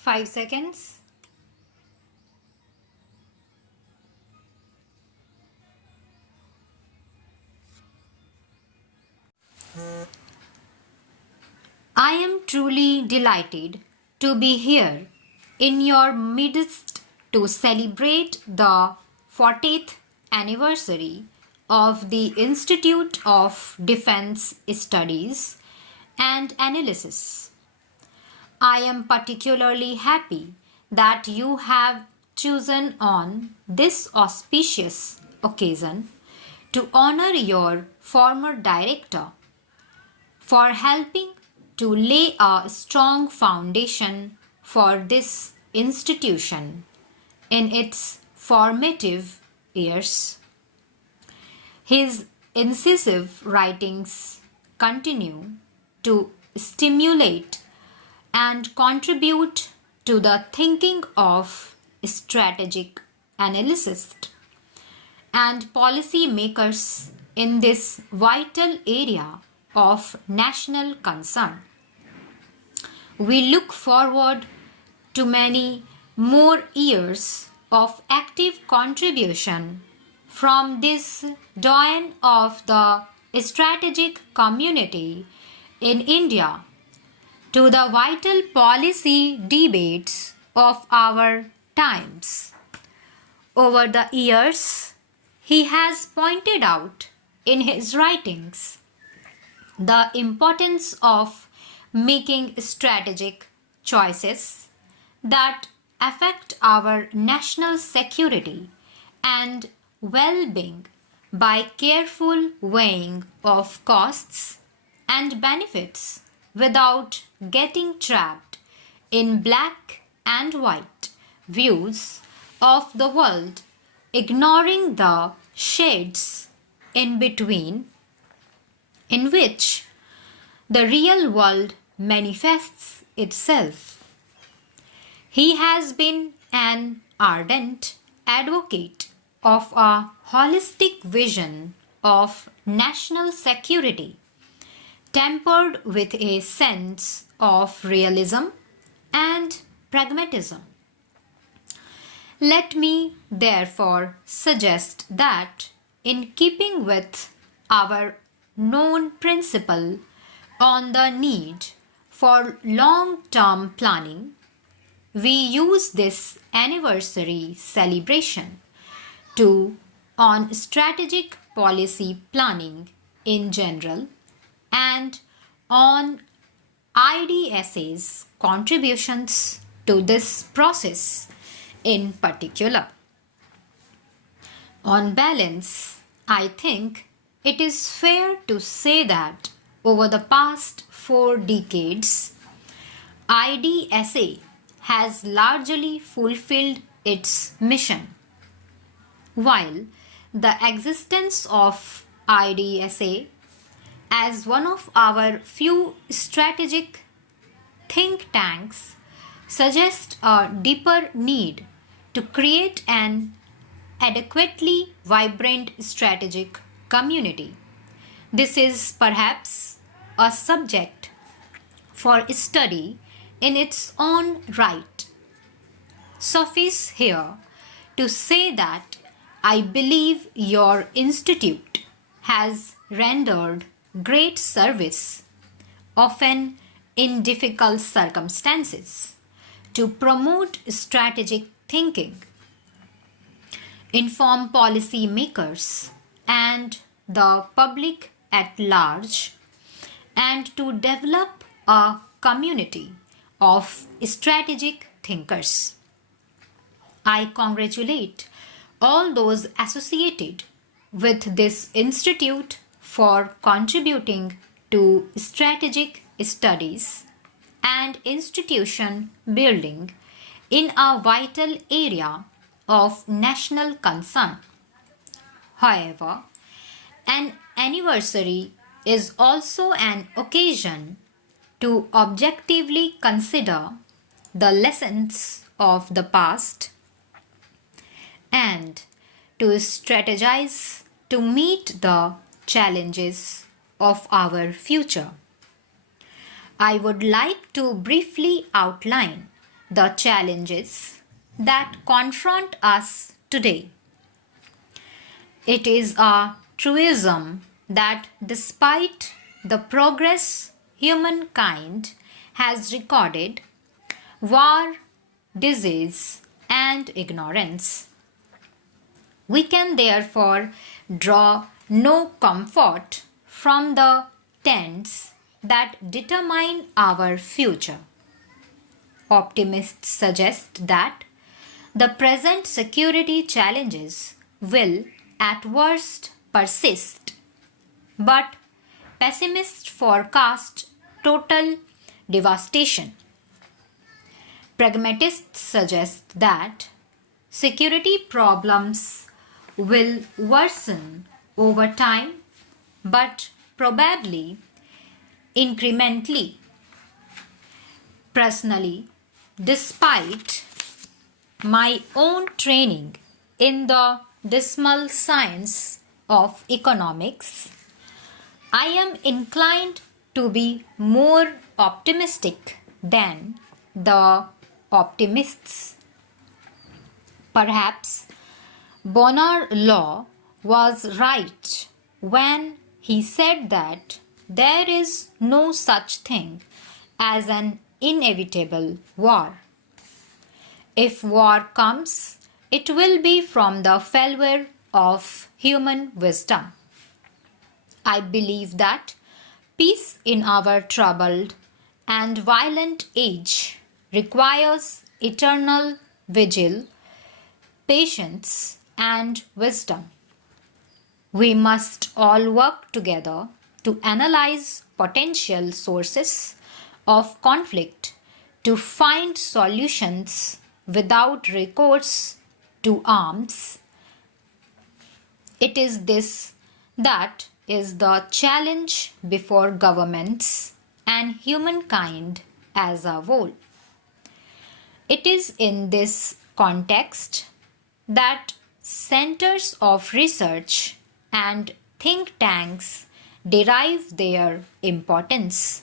5 seconds. I am truly delighted to be here in your midst to celebrate the 40th anniversary of the Institute of Defense Studies and Analysis. I am particularly happy that you have chosen on this auspicious occasion to honor your former director for helping to lay a strong foundation for this institution in its formative years. His incisive writings continue to stimulate and contribute to the thinking of strategic analysts and policy makers in this vital area of national concern. We look forward to many more years of active contribution from this doyen of the strategic community in India to the vital policy debates of our times. Over the years, he has pointed out in his writings the importance of making strategic choices that affect our national security and well-being by careful weighing of costs and benefits without getting trapped in black and white views of the world, ignoring the shades in between in which the real world manifests itself. He has been an ardent advocate of a holistic vision of national security, tempered with a sense of realism and pragmatism. Let me therefore suggest that, in keeping with our known principle on the need for long-term planning, we use this anniversary celebration on strategic policy planning in general and on IDSA's contributions to this process in particular. On balance, I think it is fair to say that over the past 4 decades, IDSA has largely fulfilled its mission. While the existence of IDSA as one of our few strategic think tanks suggests a deeper need to create an adequately vibrant strategic community. This is perhaps a subject for study in its own right. Suffice here to say that I believe your institute has rendered great service, often in difficult circumstances, to promote strategic thinking, inform policy makers and the public at large, and to develop a community of strategic thinkers. I congratulate all those associated with this institute for contributing to strategic studies and institution building in a vital area of national concern. However, an anniversary is also an occasion to objectively consider the lessons of the past and to strategize to meet the challenges of our future. I would like to briefly outline the challenges that confront us today. It is a truism that despite the progress humankind has recorded, war, disease, and ignorance, we can therefore draw no comfort from the trends that determine our future. Optimists suggest that the present security challenges will at worst persist, but pessimists forecast total devastation. Pragmatists suggest that security problems will worsen over time, but probably incrementally. Personally, despite my own training in the dismal science of economics, I am inclined to be more optimistic than the optimists. Perhaps Bonar Law was right when he said that there is no such thing as an inevitable war. If war comes, it will be from the failure of human wisdom. I believe that peace in our troubled and violent age requires eternal vigil, patience, and wisdom. We must all work together to analyze potential sources of conflict to find solutions without recourse to arms. It is this that is the challenge before governments and humankind as a whole. It is in this context that centers of research and think tanks derive their importance.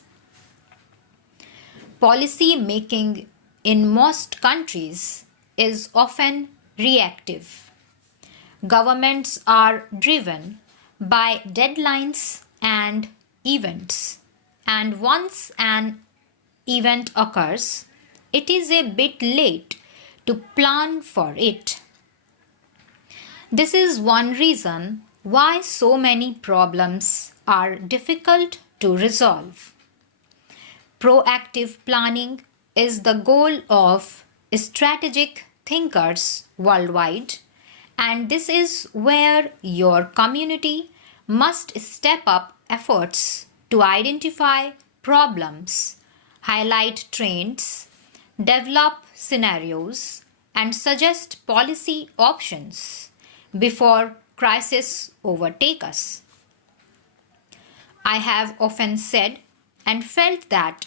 Policy making in most countries is often reactive. Governments are driven by deadlines and events, and once an event occurs, it is a bit late to plan for it. This is one reason why so many problems are difficult to resolve. Proactive planning is the goal of strategic thinkers worldwide, and this is where your community must step up efforts to identify problems, highlight trends, develop scenarios, and suggest policy options before crises overtake us. I have often said and felt that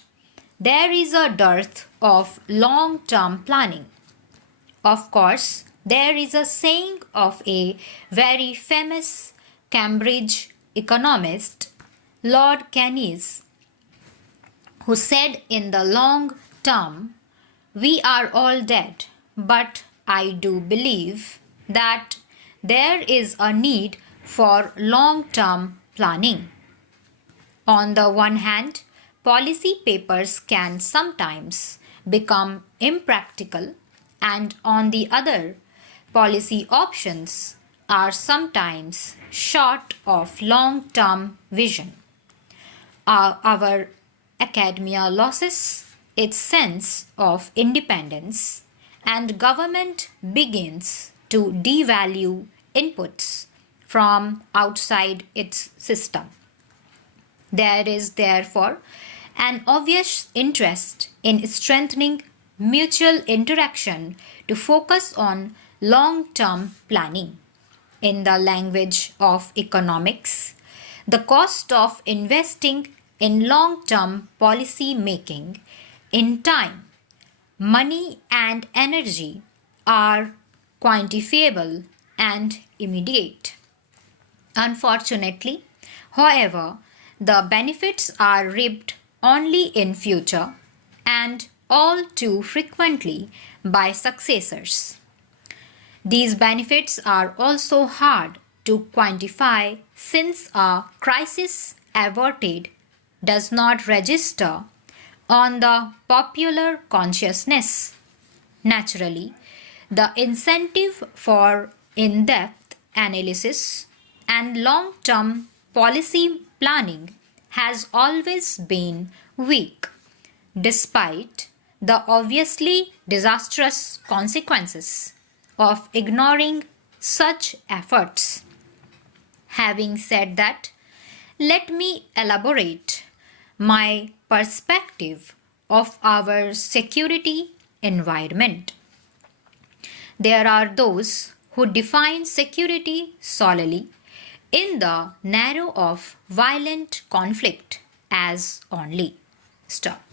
there is a dearth of long-term planning. Of course, there is a saying of a very famous Cambridge economist, Lord Keynes, who said in the long term, we are all dead, but I do believe that there is a need for long-term planning. On the one hand, policy papers can sometimes become impractical, and on the other, policy options are sometimes short of long-term vision. Our academia loses its sense of independence, and government begins to devalue inputs from outside its system. There is therefore an obvious interest in strengthening mutual interaction to focus on long-term planning. In the language of economics, the cost of investing in long-term policy making in time, money and energy are quantifiable and immediate. Unfortunately, however, the benefits are reaped only in future, and all too frequently by successors. These benefits are also hard to quantify since a crisis averted does not register on the popular consciousness. Naturally, the incentive for in depth analysis and long term policy planning has always been weak, despite the obviously disastrous consequences of ignoring such efforts. Having said that, let me elaborate my perspective of our security environment. There are those who define security solely in the narrow of violent conflict as only. Stop.